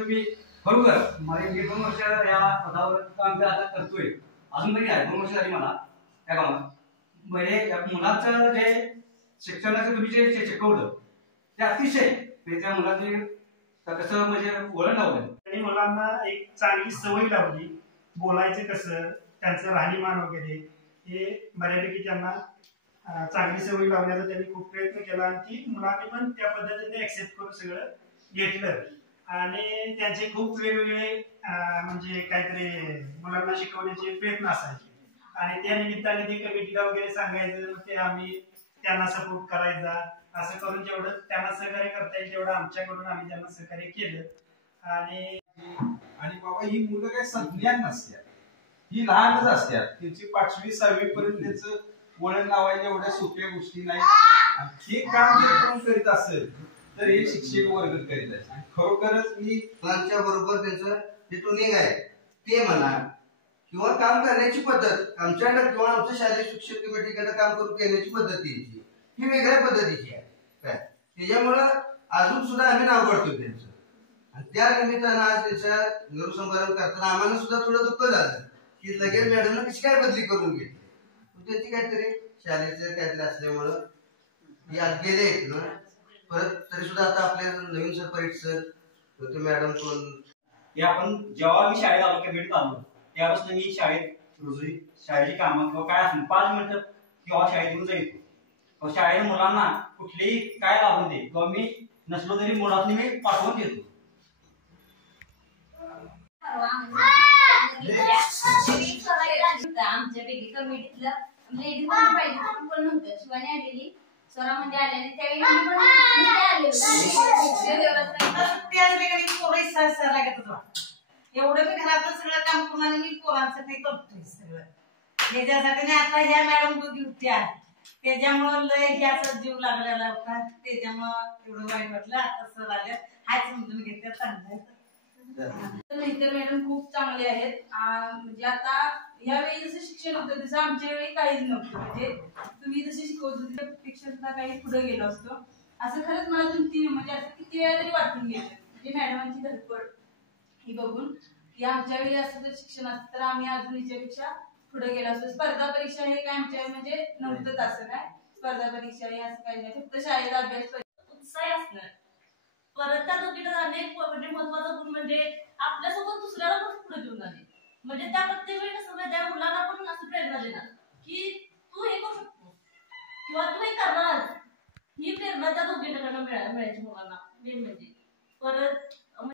तुम्ही बरोबर मला मी 2 वर्ष या पदावर काम आता करतोय अजून तरी आहे 2 वर्ष झाली मला त्या कामात म्हणजे मुलाचं जे शिक्षणाचं तुम्ही जे शिकवलं ते अतिशय त्या मुलांनी कसं म्हणजे वळण लावलं आणि मुलांना एक चांगली सवय लावली बोलायचं कसं त्यांचं राहणीमान वगैरे हे बऱ्यापैकी त्यांना चांगली सवय लावण्याचा त्यांनी खूप प्रयत्न केला आणि ती मुलांनी पण त्या पद्धतीने ऍक्सेप्ट करून सगळं घेतलं आणि त्यांचे खूप वेगवेगळे म्हणजे काहीतरी मुलांना शिकवण्याचे प्रयत्न असायचे आणि त्या निमित्ताने ते कमिटीला वगैरे सांगायचं मग ते आम्ही त्यांना सपोर्ट करायचा असं करून जेवढं त्यांना सहकार्य करता येईल तेवढं आमच्याकडून आम्ही त्यांना सहकार्य केलं आणि बाबा ही मुलं काही संज्ञान नसतात ही लहानच असतात त्यांची 5वी 6वी पर्यंत त्यांचं वळण लावायच्या एवढ्या सोप्या गोष्टी नाही हे काम जर कोण करीत असेल तर हे शिक्षक वर्ग करीत आहे आणि खरोखरच मी मुलांच्या बरोबर त्यांचं जे ट्युनिंग आहे ते म्हणा किंवा काम करण्याची पद्धत आमच्याकडे किंवा आमच्या शालेय शिक्षक कमिटीकडे काम करून घेण्याची पद्धती ही वेगळ्या पद्धतीची आहे काय त्याच्यामुळं अजून सुद्धा आम्ही नाव काढतो त्यांचं आणि त्या निमित्तानं आज त्याच्या गौरवसंभारण करताना आम्हाला सुद्धा थोडं दुःख झालं की लगेच मॅडमनं कशी काय बदली करून घेतली त्यांची काहीतरी शाळेचं काहीतरी असल्यामुळं ही आज गेले आहेत ना परत तरी सुद्धा आता आपल्या नवीन सर परीट सर ते मॅडम कोण हे आपण जेव्हा मी शाळेत आलो कमिटीत आलो त्यापासून मी शाळेत शाळेची कामं किंवा काय असेल 5 मिनिटं किंवा शाळेत येऊन जायचो शाळेत मुलांना कुठलीही काय लागून दे किंवा मी नसलो तरी मुलांनी मी पाठवून देतो आमच्यापैकी कमिटीतलं लेडीज पाहिजे पण नव्हतं शिवानी आलेली स्वरा म्हणजे आल्याने त्यावेळी एवढं मी घरातलं सगळं काम करून आणि मी पोरांसाठी करतोय सगळं त्याच्यासाठी आता ह्या मॅडम दोघी होत्या त्याच्यामुळं लय ह्याचा जीव लागलेला होता त्याच्यामुळं एवढं वाईट वाटलं आता सर आल्या हाय समजून घेते चांगलं नंतर मॅडम खूप चांगले आहेत म्हणजे आता यावेळी जसं शिक्षण होतं तसं आमच्या वेळी काहीच नव्हतं म्हणजे तुम्ही जसे शिकवत होते त्यापेक्षा सुद्धा काही पुढे गेलो असतो असं खरंच मला तुमची म्हणजे असं किती वेळा तरी वाटून गेलं म्हणजे मॅडमांची धडपड ही बघून की आमच्या वेळी असं जर शिक्षण असतं तर आम्ही अजून याच्यापेक्षा पुढे गेलो असतो स्पर्धा परीक्षा हे काय आमच्या म्हणजे नव्हतंच असं काय स्पर्धा परीक्षा हे असं काही नाही फक्त शाळेचा अभ्यास उत्साही असणार परत त्या दोघीला अनेक म्हणजे महत्वाचा गुण म्हणजे आपल्यासोबत दुसऱ्याला पण पुढे घेऊन जाणे म्हणजे त्या प्रत्येक वेळी कसं त्या मुलांना पण असं प्रेरणा देणार की तू हे करू शकतो किंवा तू हे करणार ही प्रेरणा त्या दोघींकडनं मिळायची मुलांना मेन म्हणजे परत